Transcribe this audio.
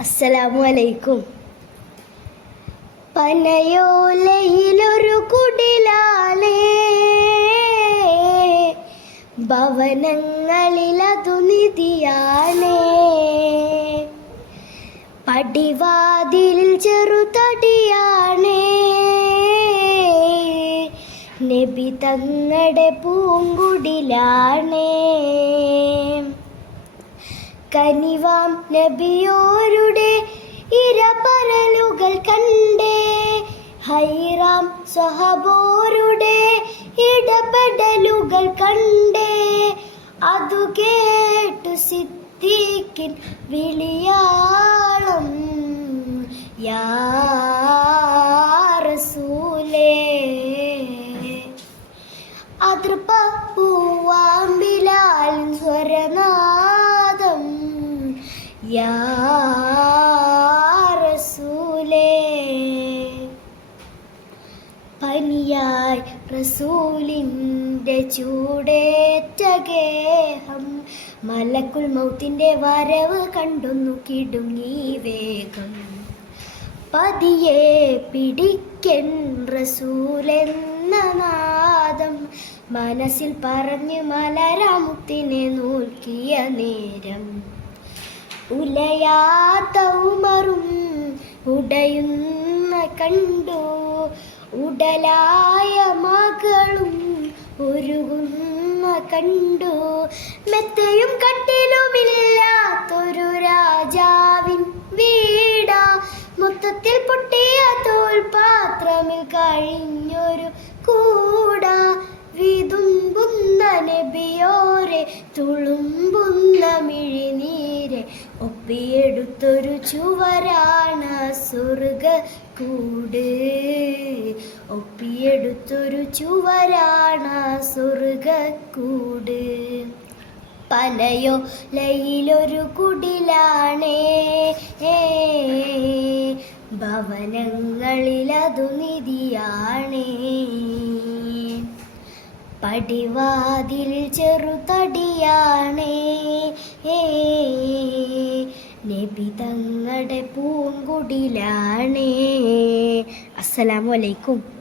അസ്സലാമു പനയോലയിലൊരു കുടിലാലേ ഭവനങ്ങളിലതു നിധിയാണേ പടിവാതിലിൽ ചെറുതടിയാണേ നബി തങ്ങളുടെ പൂങ്കുടിലാണേ. കനിവാം നബിയോ കണ്ടേ. ഹൈറാം സഹബോരുടെ ഇടപെടലുകൾ കണ്ടേ. അതു കേട്ടു സിദ്ദീഖിൻ വിളിയാളം യാ റസൂലേ. അതൃപ്പ പൂവാമ്പിലാൽ സ്വരനാദം യാ പനിയായി റസൂലിന്റെ ചൂടേറ്റ ഗേഹം. മലക്കുൽ മൗത്തിന്റെ വരവ് കണ്ടൊന്നു കിടുങ്ങി വേഗം. പതിയെ പിടിക്കൻ റസൂലെന്ന നാദം. മനസ്സിൽ പറഞ്ഞ് മലരാമുത്തിനെ നോക്കിയ നേരം. ഉലയാത്ത ഉമറും ഉടയുന്ന കണ്ടു. ഉടലായ മകളും ഒരുകുന്ന കണ്ടു. മെത്തയും കട്ടിലുമില്ലാത്തൊരു രാജാവിൻ വീട. മൊത്തത്തിൽ പൊട്ടിയ തോൽപാത്രമിൽ കഴിഞ്ഞൊരു കൂട. വിതുമ്പുന്ന നബിയോരെ തുളുമ്പുന്ന മിഴിനീരെ ഒപ്പിയെടുത്തൊരു ചുവരാണ് സ്വർഗ കൂട് ഒപ്പിയെടുത്തൊരു ചുവരാണ് സ്വർഗക്കൂട് കൂട് പലയോ ലയിലൊരു കുടിലാണേ ഭവനങ്ങളിലതു നിധിയാണേ. പടിവാതിൽ ചെറുതടിയാണേ. നബി തങ്ങളുടെ പൂങ്കുടിലാണേ അസ്സലാമു അലൈക്കും.